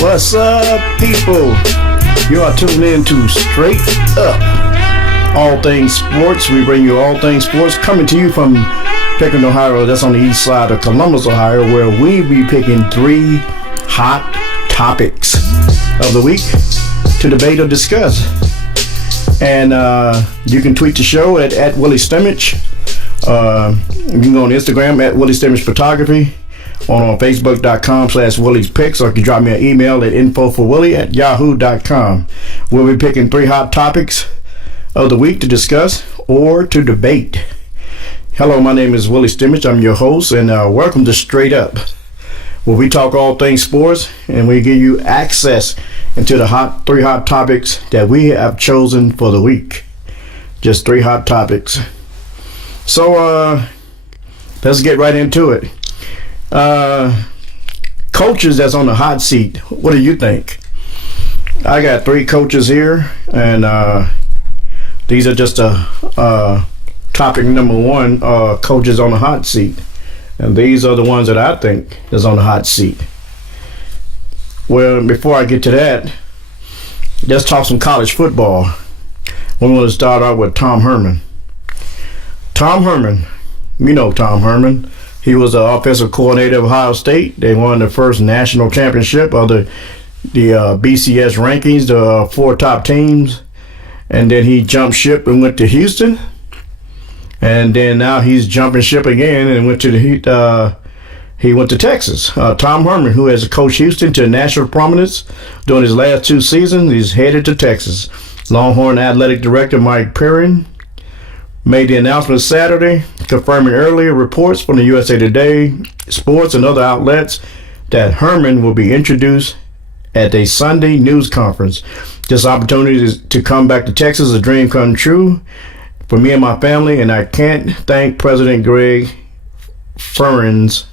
What's up, people? You are tuned in to Straight Up, all things sports. We bring you all things sports, coming to you from Pickens, Ohio. That's on the east side of Columbus, Ohio, where we be picking 3 hot topics of the week to debate or discuss. And you can tweet the show at Willie Stimage. You can go on Instagram at Willie Stimage Photography, on Facebook.com/Willie's Picks, or you can drop me an email at infoforwillie@yahoo.com. We'll be picking 3 hot topics of the week to discuss or to debate. Hello, my name is Willie Stimage. I'm your host, and welcome to Straight Up, where we talk all things sports and we give you access into the 3 hot topics that we have chosen for the week. Just 3 hot topics. So let's get right into it. Coaches that's on the hot seat, what do you think? I got 3 coaches here, and these are just topic number 1, coaches on the hot seat, and these are the ones that I think is on the hot seat. Well, before I get to that, let's talk some college football. We're going to start out with Tom Herman. Tom Herman, you know Tom Herman. He was the offensive coordinator of Ohio State. They won the first national championship of the BCS rankings, the 4 top teams. And then he jumped ship and went to Houston. And then now he's jumping ship again and went to he went to Texas. Tom Herman, who has coached Houston to national prominence during his last 2 seasons, he's headed to Texas. Longhorn Athletic Director Mike Perrin made the announcement Saturday, confirming earlier reports from the USA Today, Sports, and other outlets that Herman will be introduced at a Sunday news conference. This opportunity to come back to Texas is a dream come true for me and my family, and I can't thank President Greg Ferens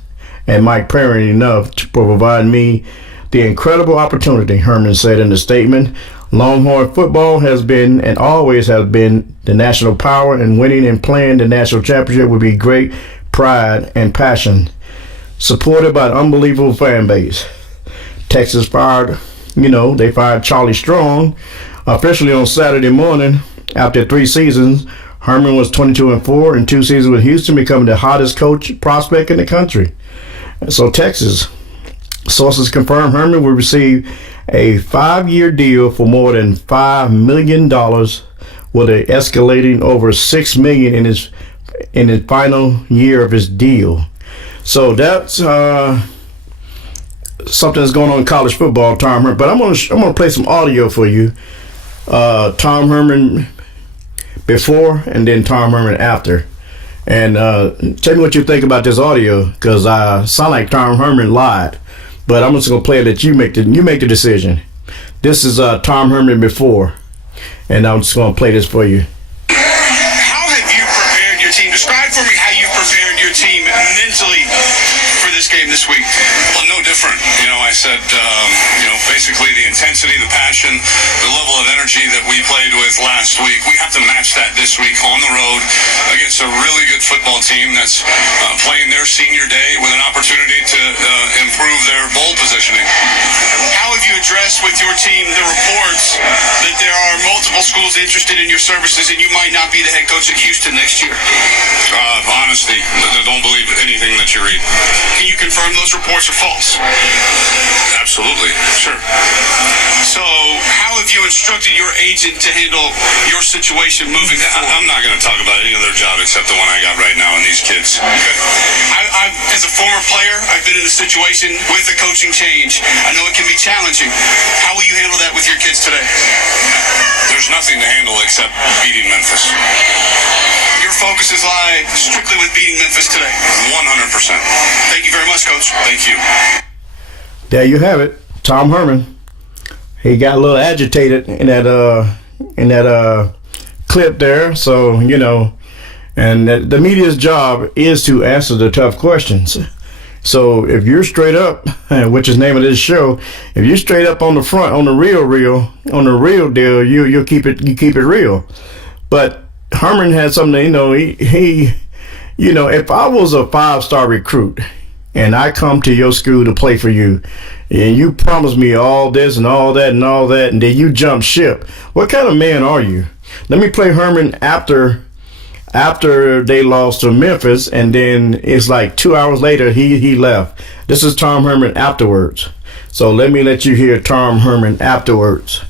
and Mike Perrin enough for providing me the incredible opportunity, Herman said in the statement. Longhorn football has been and always has been the national power, and winning and playing the national championship would be great pride and passion, supported by an unbelievable fan base. Texas fired Charlie Strong officially on Saturday morning after 3 seasons. Herman was 22-4 in 2 seasons with Houston, becoming the hottest coach prospect in the country. So Texas sources confirm Herman will receive a 5-year deal for more than $5 million, with it escalating over $6 million in his final year of his deal. So that's something that's going on in college football, Tom Herman. But I'm gonna play some audio for you. Tom Herman before and then Tom Herman after. And tell me what you think about this audio, because I sound like Tom Herman lied. But I'm just gonna play it. That you make the decision. This is Tom Herman before, and I'm just gonna play this for you. How have you prepared your team? Describe for me how you prepared your team mentally for this game this week. Well, no different. I said, basically the intensity, the passion, the level of energy that we played with last week, we have to match that this week on the road against a really good football team that's playing their senior day with an opportunity to improve their bowl positioning. How have you addressed with your team the reports that there are multiple schools interested in your services and you might not be the head coach at Houston next year? Honesty, don't believe anything that you read. Can you confirm those reports are false? Absolutely, sure. So, how have you instructed your agent to handle your situation moving forward? I'm not going to talk about any other job except the one I got right now and these kids. Okay. As a former player, I've been in a situation with a coaching change. I know it can be challenging. How will you handle that with your kids today? There's nothing to handle except beating Memphis. Your focus is strictly with beating Memphis today? 100%. Thank you very much, Coach. Thank you. There you have it, Tom Herman. He got a little agitated in that clip there. So and the media's job is to answer the tough questions. So if you're straight up, which is the name of this show, if you're straight up on the front, on the real deal, you keep it real. But Herman had something. If I was a 5-star recruit and I come to your school to play for you, and you promise me all this and all that and all that, and then you jump ship. What kind of man are you? Let me play Herman after they lost to Memphis, and then it's like 2 hours later he left. This is Tom Herman afterwards. So let me let you hear Tom Herman afterwards.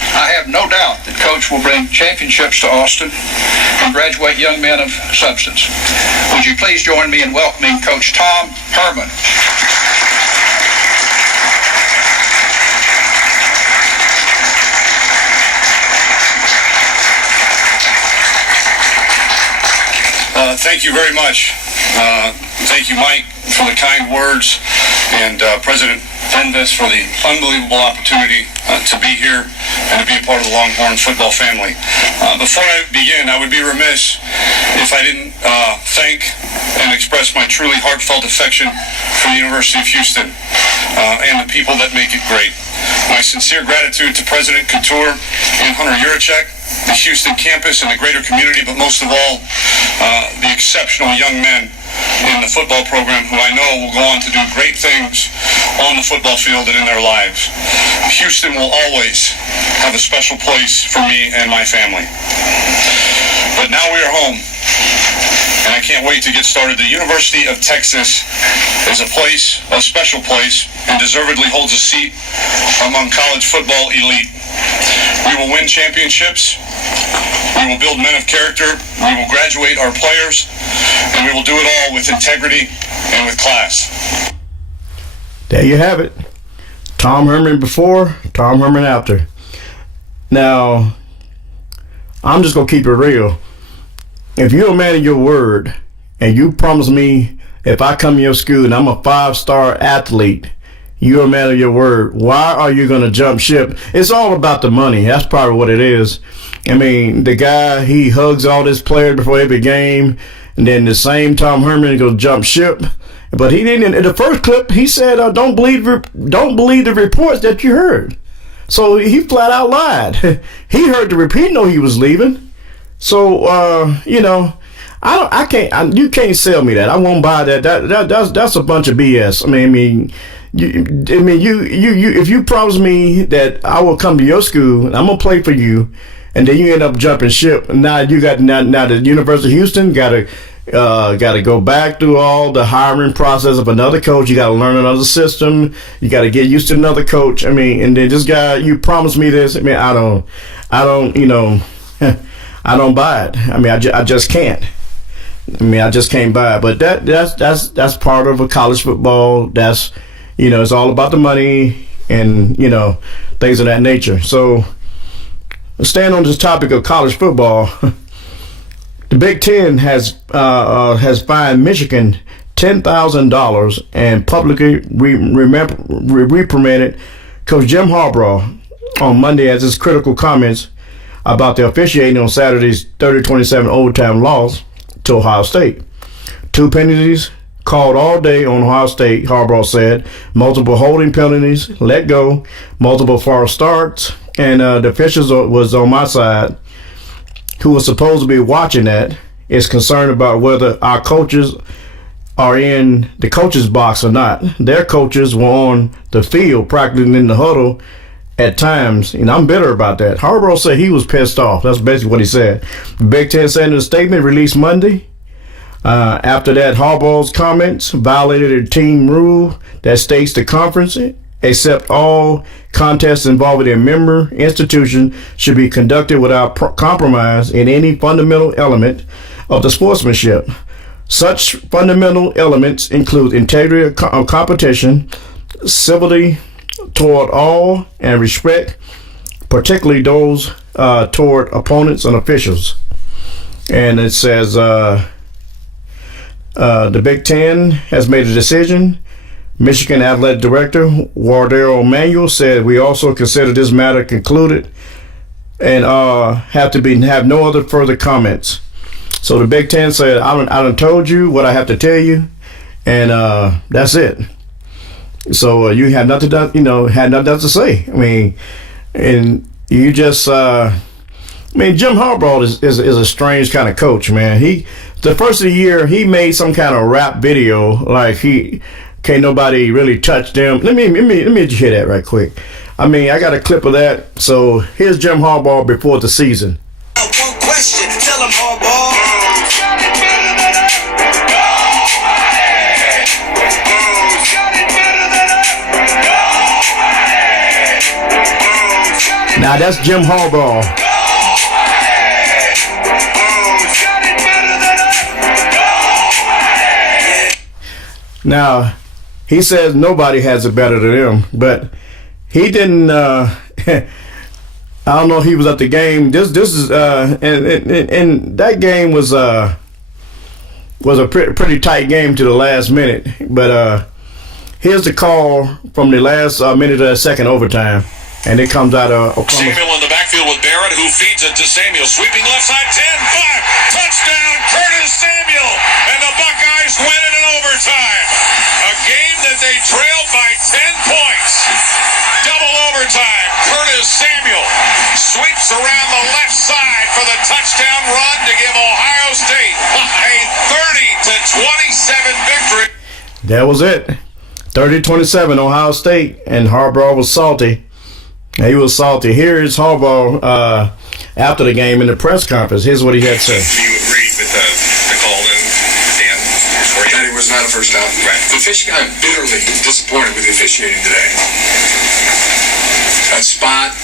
I have no doubt that Coach will bring championships to Austin and graduate young men of substance. Would you please join me in welcoming Coach Tom Herman? Thank you very much. Thank you, Mike, for the kind words, and President Fenves for the unbelievable opportunity to be here and to be a part of the Longhorn football family. Before I begin, I would be remiss if I didn't thank and express my truly heartfelt affection for the University of Houston and the people that make it great. My sincere gratitude to President Couture and Hunter Yurachek, the Houston campus and the greater community, but most of all, the exceptional young men in the football program who I know will go on to do great things on the football field and in their lives. Houston will always have a special place for me and my family. But now we are home, and I can't wait to get started. The University of Texas is a place, a special place, and deservedly holds a seat among college football elite. We will win championships, we will build men of character, we will graduate our players, and we will do it all with integrity and with class. There you have it. Tom Herman before, Tom Herman after. Now, I'm just going to keep it real. If you're a man of your word and you promise me if I come to your school and I'm a 5-star athlete, you're a man of your word, why are you going to jump ship? It's all about the money. That's probably what it is. I mean, the guy, he hugs all his players before every game, and then the same Tom Herman goes jump ship. But he didn't. In the first clip, he said, "Don't believe the reports that you heard." So he flat out lied. He heard the report. He know he was leaving. So you know, I can't. You can't sell me that. I won't buy that. That's a bunch of BS. I mean. You, if you promise me that I will come to your school and I'm gonna play for you, and then you end up jumping ship, and now you got now the University of Houston got to go back through all the hiring process of another coach. You got to learn another system. You got to get used to another coach. I mean, and then this guy, you promised me this. I mean, I don't, you know, I don't buy it. I mean, I just can't. I mean, I just can't buy it. But that's part of a college football. That's, you know, it's all about the money and, you know, things of that nature. So, staying on this topic of college football, the Big Ten has fined Michigan $10,000 and publicly reprimanded Coach Jim Harbaugh on Monday as his critical comments about the officiating on Saturday's 30-27 overtime loss to Ohio State. Two penalties called all day on Ohio State, Harbaugh said. Multiple holding penalties, let go, multiple false starts, and the officials was on my side, who was supposed to be watching that, is concerned about whether our coaches are in the coaches box or not. Their coaches were on the field, practicing in the huddle at times, and I'm bitter about that. Harbaugh said he was pissed off. That's basically what he said. The Big Ten said in a statement released Monday. After that, Harbaugh's comments violated a team rule that states the conference, except all contests involving a member institution, should be conducted without compromise in any fundamental element of the sportsmanship. Such fundamental elements include integrity of competition, civility toward all, and respect, particularly those toward opponents and officials. And it says the Big Ten has made a decision. Michigan Athletic Director Wardell Manuel said, "We also consider this matter concluded and have no other further comments." So the Big Ten said, I done told you what I have to tell you, and that's it. So you had nothing to, had nothing else to say. I mean, and you just, mean, Jim Harbaugh is a strange kind of coach, man. The first of the year, he made some kind of rap video like can't nobody really touch them. Let me hear that right quick. I mean, I got a clip of that. So here's Jim Harbaugh before the season. One question, tell him Harbaugh. Now that's Jim Harbaugh. Now, he says nobody has it better than him, but he didn't. I don't know if he was at the game. This is and that game was a pretty tight game to the last minute. But here's the call from the last minute of the second overtime, and it comes out of Samuel in the backfield with Barrett, who feeds it to Samuel. Sweeping left side, 10-5. Touchdown, Curtis Samuel. And the Buckeyes win it in overtime. A game that they trailed by 10 points. Double overtime. Curtis Samuel sweeps around the left side for the touchdown run to give Ohio State a 30-27 victory. That was it. 30-27, Ohio State, and Harbaugh was salty. He was salty. Here's Harbaugh after the game in the press conference. Here's what he had to say. Do you agree with the call then, Dan? That it was not a first down? Right. The officiating, I'm bitterly disappointed with the officiating today. That spot,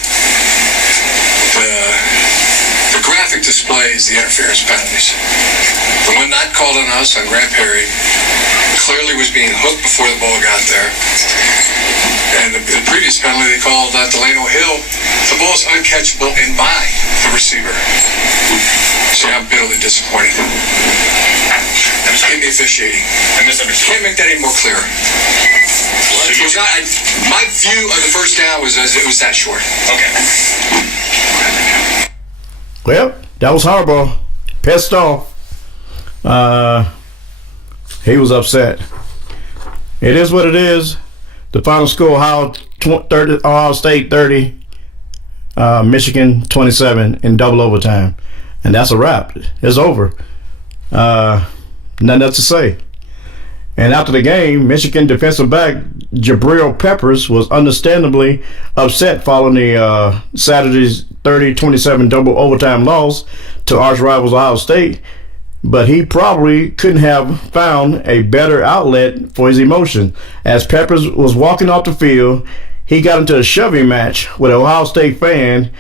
the graphic displays the interference penalties. The one not called on us on Grant Perry clearly was being hooked before the ball got there. And the previous penalty they called Delano Hill, the ball's uncatchable and by the receiver. See, I'm bitterly disappointed. In the officiating. Can't make that any more clear. My view of the first down was as it was that short. Okay. Well, that was Harbaugh. Pissed off. He was upset. It is what it is. The final score, Ohio State 30, Michigan 27 in double overtime. And that's a wrap. It's over. Nothing else to say. And after the game, Michigan defensive back Jabril Peppers was understandably upset following the Saturday's 30-27 double overtime loss to arch rivals Ohio State. But he probably couldn't have found a better outlet for his emotion. As Peppers was walking off the field, he got into a shoving match with an Ohio State fan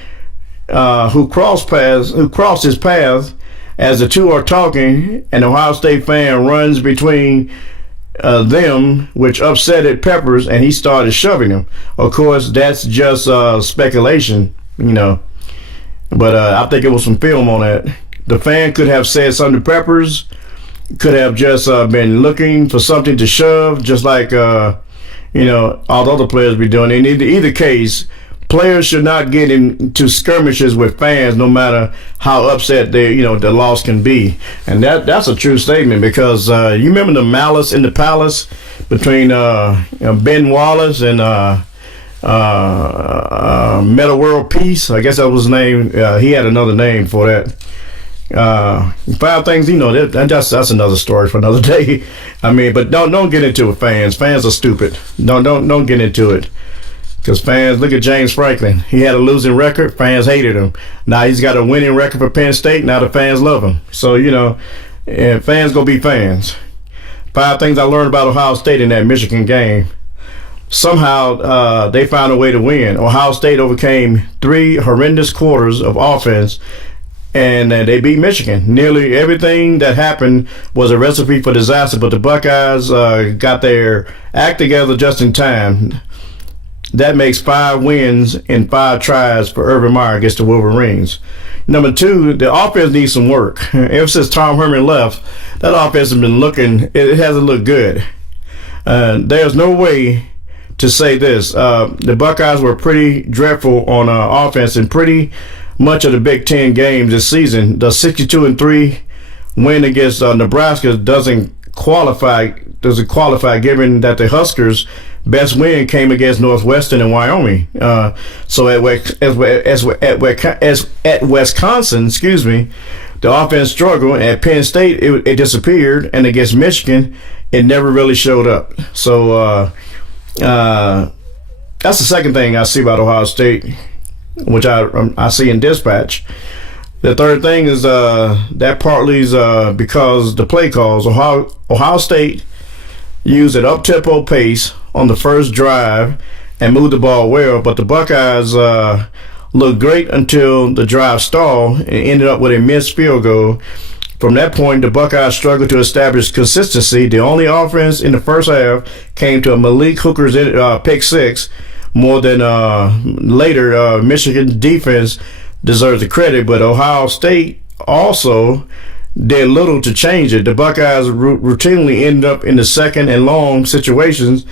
who crossed his path as the two are talking, and the Ohio State fan runs between them, which upset Peppers, and he started shoving him. Of course, that's just speculation, but I think it was some film on that. The fan could have said something to Peppers, could have just been looking for something to shove, just like all the other players be doing. In either case, players should not get into skirmishes with fans, no matter how upset the loss can be. And that's a true statement, because you remember the malice in the palace between Ben Wallace and Meta World Peace. I guess that was his name. He had another name for that. 5 things that's another story for another day. I mean, but don't get into it, fans. Fans are stupid. Don't get into it, because fans, look at James Franklin. He had a losing record. Fans hated him. Now he's got a winning record for Penn State. Now the fans love him. So and fans gonna be fans. 5 things I learned about Ohio State in that Michigan game. Somehow they found a way to win. Ohio State overcame 3 horrendous quarters of offense, and they beat Michigan. Nearly everything that happened was a recipe for disaster, but the Buckeyes got their act together just in time. That makes 5 wins in 5 tries for Urban Meyer against the Wolverines. Number 2, the offense needs some work. Ever since Tom Herman left, that offense has been it hasn't looked good. There's no way to say this. The Buckeyes were pretty dreadful on offense in pretty much of the Big Ten games this season. The 62-3 win against Nebraska doesn't qualify given that the Huskers best win came against Northwestern and Wyoming. So at Wisconsin, excuse me, the offense struggled. At Penn State, it disappeared, and against Michigan, it never really showed up. So that's the second thing I see about Ohio State, which I see in dispatch. The third thing is that partly is because the play calls. Ohio State used an up-tempo pace on the first drive and moved the ball well, but the Buckeyes looked great until the drive stalled and ended up with a missed field goal. From that point, the Buckeyes struggled to establish consistency. The only offense in the first half came to a Malik Hooker's pick six. More than later, Michigan defense deserves the credit, but Ohio State also did little to change it. The Buckeyes routinely ended up in the second and long situations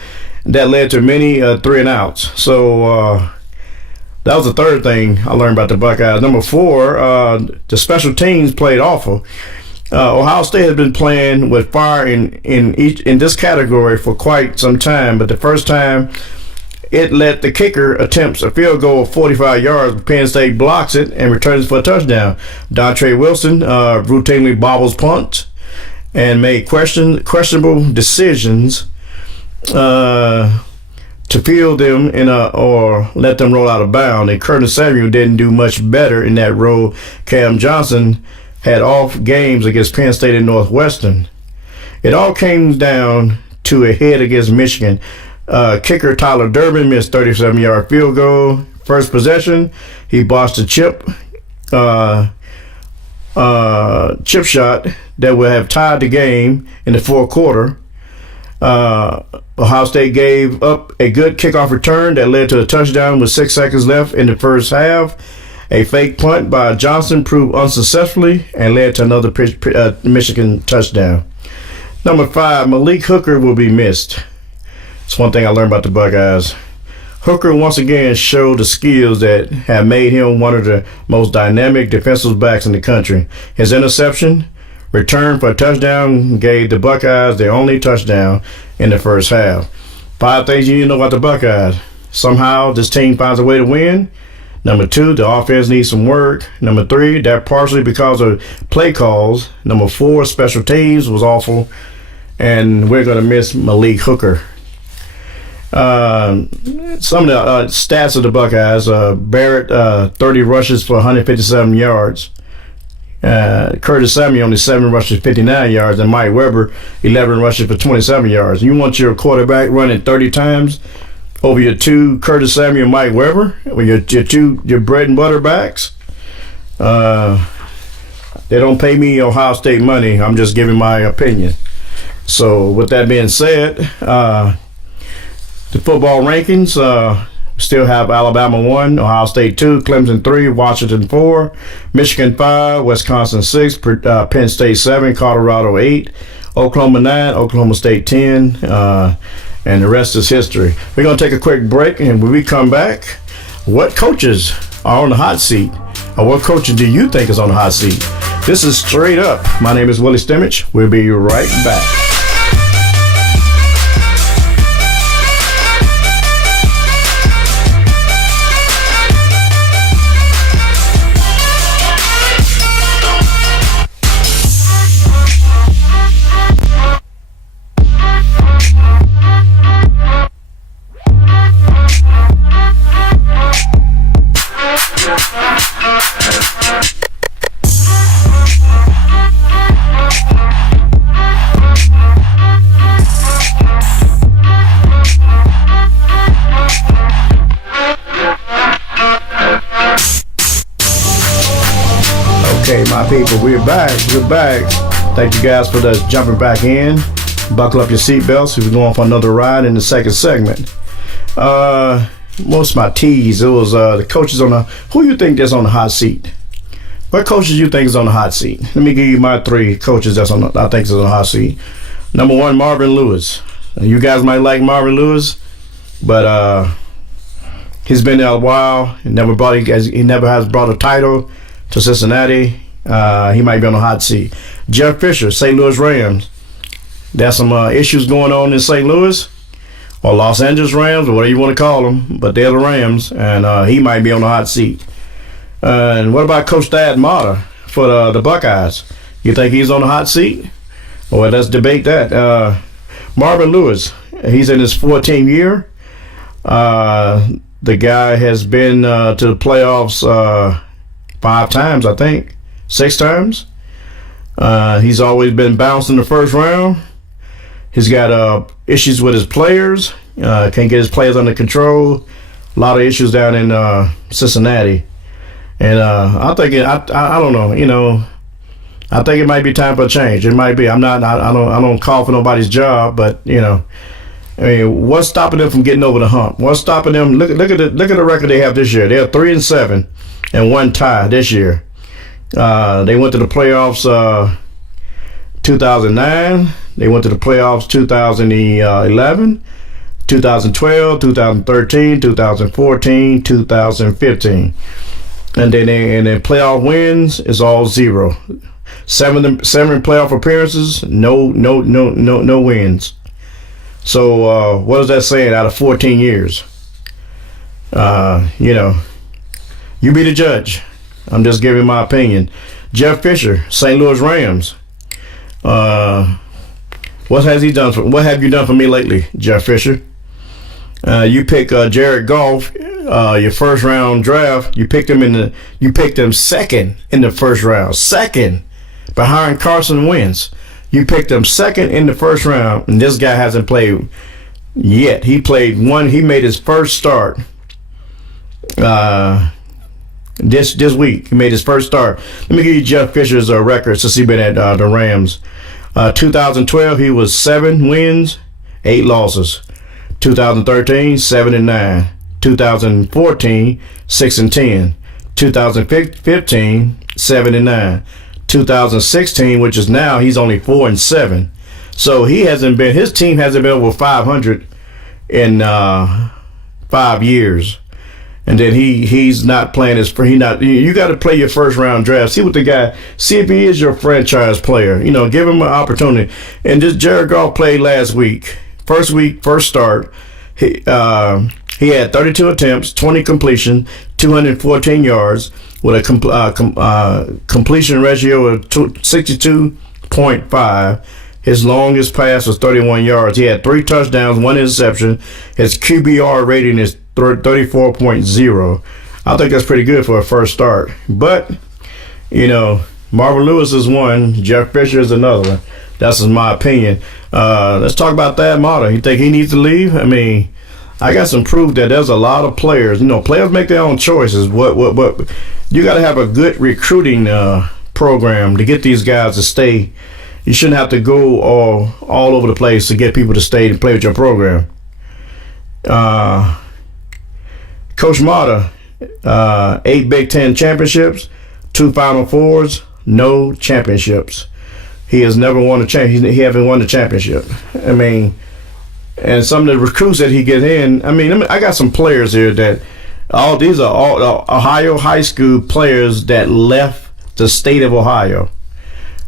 that led to many 3-and-outs. So that was the third thing I learned about the Buckeyes. Number 4, the special teams played awful. Ohio State has been playing with fire in this category for quite some time, but the first time it let the kicker attempt a field goal of 45 yards. Penn State blocks it and returns for a touchdown. Dontre Wilson routinely bobbles punts and made questionable decisions to field them or let them roll out of bounds. And Curtis Samuel didn't do much better in that role. Cam Johnson had off games against Penn State and Northwestern. It all came down to a head against Michigan. Kicker Tyler Durbin missed 37-yard field goal. First possession, he botched a chip shot that would have tied the game in the fourth quarter. Ohio State gave up a good kickoff return that led to a touchdown with 6 seconds left in the first half. A fake punt by Johnson proved unsuccessfully and led to another Michigan touchdown. Number 5, Malik Hooker will be missed. That's one thing I learned about the Buckeyes. Hooker once again showed the skills that have made him one of the most dynamic defensive backs in the country. His interception return for a touchdown gave the Buckeyes their only touchdown in the first half. 5 things you need to know about the Buckeyes. Somehow this team finds a way to win. Number 2, the offense needs some work. Number 3, that partially because of play calls. Number 4, special teams was awful. And we're going to miss Malik Hooker. Some of the stats of the Buckeyes: Barrett 30 rushes for 157 yards. Curtis Samuel only 7 rushes, 59 yards, and Mike Weber 11 rushes for 27 yards. You want your quarterback running 30 times over your 2 Curtis Samuel and Mike Weber, or your bread and butter backs? They don't pay me Ohio State money. I'm just giving my opinion. So with that being said, the football rankings still have Alabama 1, Ohio State 2, Clemson 3, Washington 4, Michigan 5, Wisconsin 6, Penn State 7, Colorado 8, Oklahoma 9, Oklahoma State 10, and the rest is history. We're going to take a quick break, and when we come back, what coaches are on the hot seat? Or what coaches do you think is on the hot seat? This is Straight Up. My name is Willie Stimage. We'll be right back. Okay, my people, we're back. Thank you guys for jumping back in. Buckle up your seatbelts. We're going for another ride in the second segment. Most of my teas, it was the coaches who you think that's on the hot seat? What coaches you think is on the hot seat? Let me give you my 3 coaches I think is on the hot seat. Number 1, Marvin Lewis. You guys might like Marvin Lewis, but he's been there a while. He never has brought a title to Cincinnati. He might be on the hot seat. Jeff Fisher, St. Louis Rams. There's some issues going on in St. Louis. or Los Angeles Rams, or whatever you want to call them, but they're the Rams, and he might be on the hot seat. And what about Coach Thad Matta for the Buckeyes? You think he's on the hot seat? Well, let's debate that. Marvin Lewis, he's in his 14th year. The guy has been to the playoffs 5 times, I think, 6 times. He's always been bounced in the first round. He's got issues with his players. Can't get his players under control. A lot of issues down in Cincinnati. And I think I don't know. You know, I think it might be time for a change. It might be. I don't call for nobody's job, but you know, I mean, what's stopping them from getting over the hump? What's stopping them? Look at the record they have this year. They're 3-7 and 1 tie this year. They went to the playoffs 2009. They went to the playoffs 2011, 2012, 2013, 2014, 2015. And then playoff wins is all 0. 7 playoff appearances, no wins. So what is that saying out of 14 years? You know, you be the judge. I'm just giving my opinion. Jeff Fisher, St. Louis Rams. What have you done for me lately, Jeff Fisher? You pick Jared Goff, your first round draft. You picked him second in the first round, second behind Carson Wentz. You picked him second in the first round, and this guy hasn't played yet. He played one. He made his first start this week. He made his first start. Let me give you Jeff Fisher's record since he's been at the Rams. 2012, he was 7 wins, 8 losses. 2013, 7-9. 2014, 6-10. 2015, 7-9. 2016, which is now, he's only 4-7. So his team hasn't been over 500 in 5 years. And then he's not playing you got to play your first round draft. See if he is your franchise player. You know, give him an opportunity. And this Jared Goff played last week. First start. He had 32 attempts, 20 completion, 214 yards with a completion ratio of 62.5. His longest pass was 31 yards. He had 3 touchdowns, 1 interception. His QBR rating is 34.0. I think that's pretty good for a first start. But, you know, Marvin Lewis is one. Jeff Fisher is another one. That's just my opinion. Let's talk about Thad Matta. You think he needs to leave? I mean, I got some proof that there's a lot of players. You know, players make their own choices. What you got to have a good recruiting program to get these guys to stay. You shouldn't have to go all over the place to get people to stay and play with your program. Coach Matta, 8 Big Ten championships, 2 Final Fours, no championships. He has never won a championship. He hasn't won the championship. I mean, and some of the recruits that he gets in. I mean, I got some players here that these are all Ohio high school players that left the state of Ohio.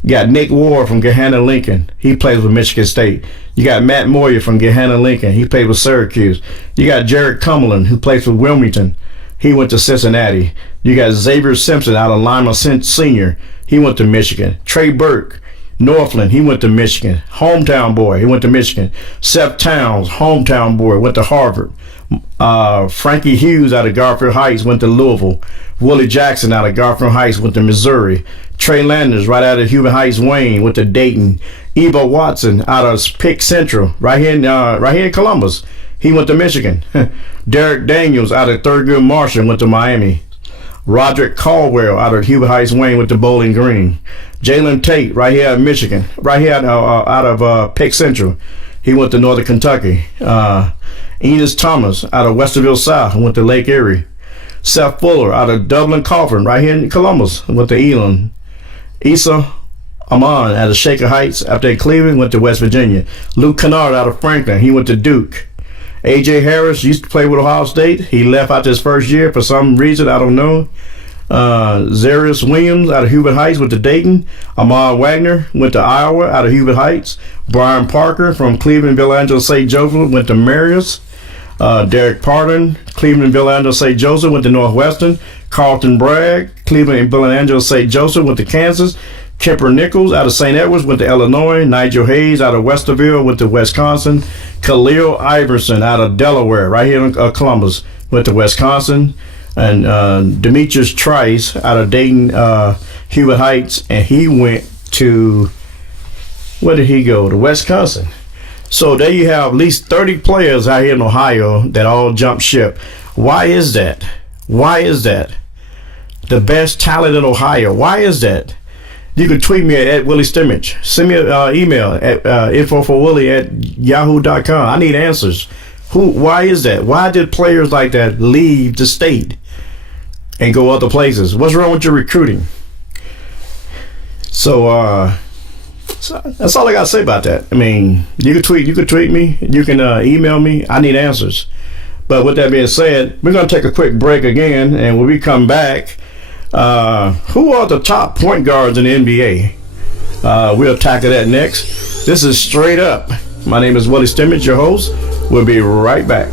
You got Nick Ward from Gahanna Lincoln. He plays with Michigan State. You got Matt Moyer from Gahanna Lincoln. He played with Syracuse. You got Jared Cumberland, who plays with Wilmington. He went to Cincinnati. You got Xavier Simpson out of Lima Senior. He went to Michigan. Trey Burke, Northland. He went to Michigan. Hometown boy. He went to Michigan. Seth Towns, hometown boy, went to Harvard. Frankie Hughes out of Garfield Heights went to Louisville. Willie Jackson out of Garfield Heights went to Missouri. Trey Landers right out of Human Heights Wayne went to Dayton. Ebo Watson out of Pick Central right here in Columbus. He went to Michigan. Derek Daniels out of Thurgood Marshall went to Miami. Roderick Caldwell out of Human Heights Wayne went to Bowling Green. Jalen Tate right here in Michigan, right here out of Pick Central. He went to Northern Kentucky. Enos Thomas out of Westerville South went to Lake Erie. Seth Fuller out of Dublin Coffin right here in Columbus went to Elam. Issa Amon out of Shaker Heights after Cleveland went to West Virginia. Luke Kennard out of Franklin, he went to Duke. A.J. Harris used to play with Ohio State. He left after his first year for some reason, I don't know. Zarius Williams out of Hubert Heights went to Dayton. Ahmad Wagner went to Iowa out of Hubert Heights. Brian Parker from Cleveland Villa Angelo St. Joseph went to Marius. Derek Pardon, Cleveland Villa Angelo St. Joseph went to Northwestern. Carlton Bragg, Cleveland and Villa Angelo St. Joseph went to Kansas. Kemper Nichols out of St. Edwards went to Illinois. Nigel Hayes out of Westerville went to Wisconsin. Khalil Iverson out of Delaware, right here in Columbus, went to Wisconsin. And Demetrius Trice out of Dayton, Hubert Heights, and he went to, where did he go? To Wisconsin. So there you have at least 30 players out here in Ohio that all jumped ship. Why is that? Why is that? The best talent in Ohio. Why is that? You can tweet me at Willie Stimage. Send me an email at info4willie@yahoo.com. I need answers. Why is that? Why did players like that leave the state and go other places? What's wrong with your recruiting? So that's all I gotta say about that. I mean, you can tweet me, you can email me. I need answers. But with that being said, we're gonna take a quick break again, and when we come back, who are the top point guards in the NBA? We'll tackle that next. This is Straight Up. My name is Willie Stimage, your host. We'll be right back.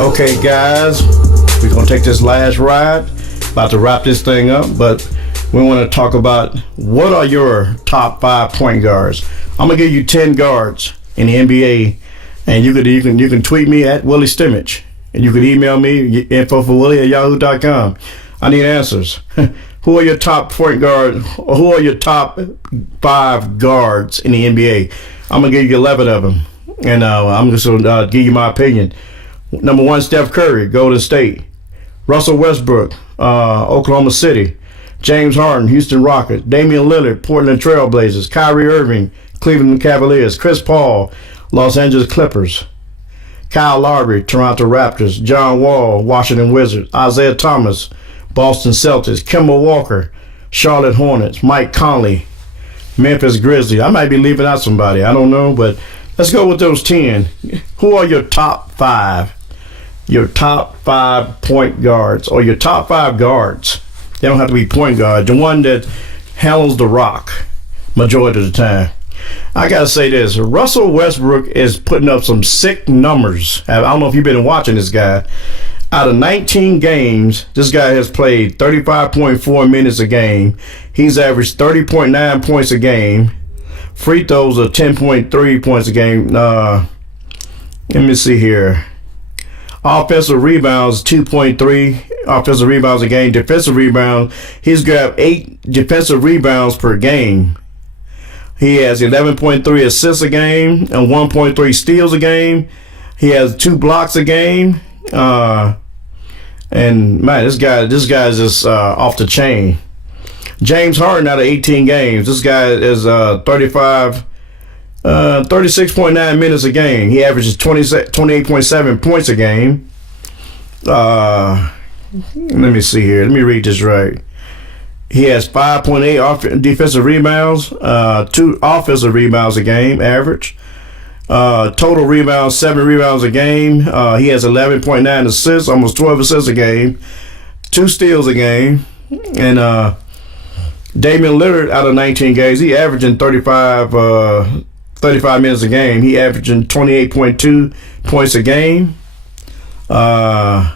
Okay, guys, we're going to take this last ride. About to wrap this thing up, but we want to talk about what are your top 5 point guards. I'm going to give you 10 guards in the NBA, and you can tweet me at Willie Stimage, and you can email me info4willie@yahoo.com. I need answers. Who are your top point guards? Who are your top 5 guards in the NBA? I'm going to give you 11 of them, and I'm just going to give you my opinion. Number 1, Steph Curry, Golden State. Russell Westbrook, Oklahoma City. James Harden, Houston Rockets. Damian Lillard, Portland Trail Blazers. Kyrie Irving, Cleveland Cavaliers. Chris Paul, Los Angeles Clippers. Kyle Lowry, Toronto Raptors. John Wall, Washington Wizards. Isaiah Thomas, Boston Celtics. Kemba Walker, Charlotte Hornets. Mike Conley, Memphis Grizzlies. I might be leaving out somebody. I don't know, but let's go with those 10. Who are your top 5? Your top 5 point guards, or your top 5 guards. They don't have to be point guards. The one that handles the rock majority of the time. I gotta say this: Russell Westbrook is putting up some sick numbers. I don't know if you've been watching this guy. Out of 19 games, this guy has played 35.4 minutes a game. He's averaged 30.9 points a game. Free throws are 10.3 points a game. Let me see here. Offensive rebounds, 2.3 offensive rebounds a game. Defensive rebounds, he's grabbed 8 defensive rebounds per game. He has 11.3 assists a game and 1.3 steals a game. He has 2 blocks a game. And man, this guy is just off the chain. James Harden, out of 18 games, this guy is 36.9 minutes a game. He averages 28.7 points a game. Let me see here. Let me read this right. He has 5.8 defensive rebounds, 2 offensive rebounds a game, average. Total rebounds, 7 rebounds a game. He has 11.9 assists, almost 12 assists a game, 2 steals a game. And Damian Lillard, out of 19 games, he averaging 35 minutes a game. He averaging 28.2 points a game, 4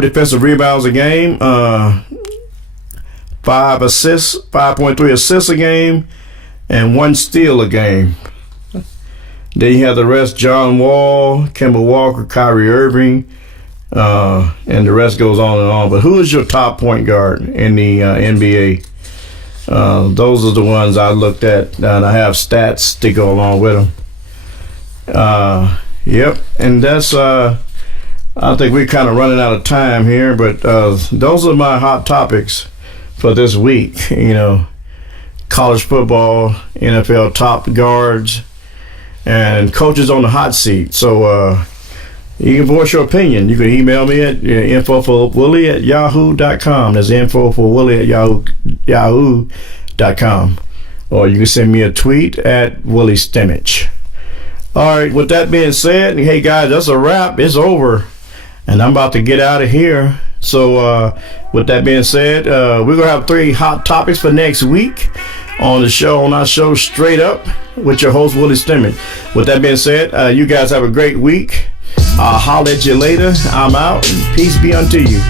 defensive rebounds a game, 5 assists, 5.3 assists a game, and 1 steal a game. Then you have the rest: John Wall, Kemba Walker, Kyrie Irving, and the rest goes on and on. But who is your top point guard in the NBA? Those are the ones I looked at, and I have stats to go along with them. Yep, and that's I think we're kind of running out of time here, but those are my hot topics for this week. You know, college football, NFL top guards, and coaches on the hot seat. So you can voice your opinion. You can email me at info4willie@yahoo.com. That's info4willie@yahoo.com. Or you can send me a tweet at Willie Stimage. All right, with that being said, hey guys, that's a wrap. It's over. And I'm about to get out of here. So with that being said, we're going to have 3 hot topics for next week on our show Straight Up with your host, Willie Stimage. With that being said, you guys have a great week. I'll holler at you later. I'm out. Peace be unto you.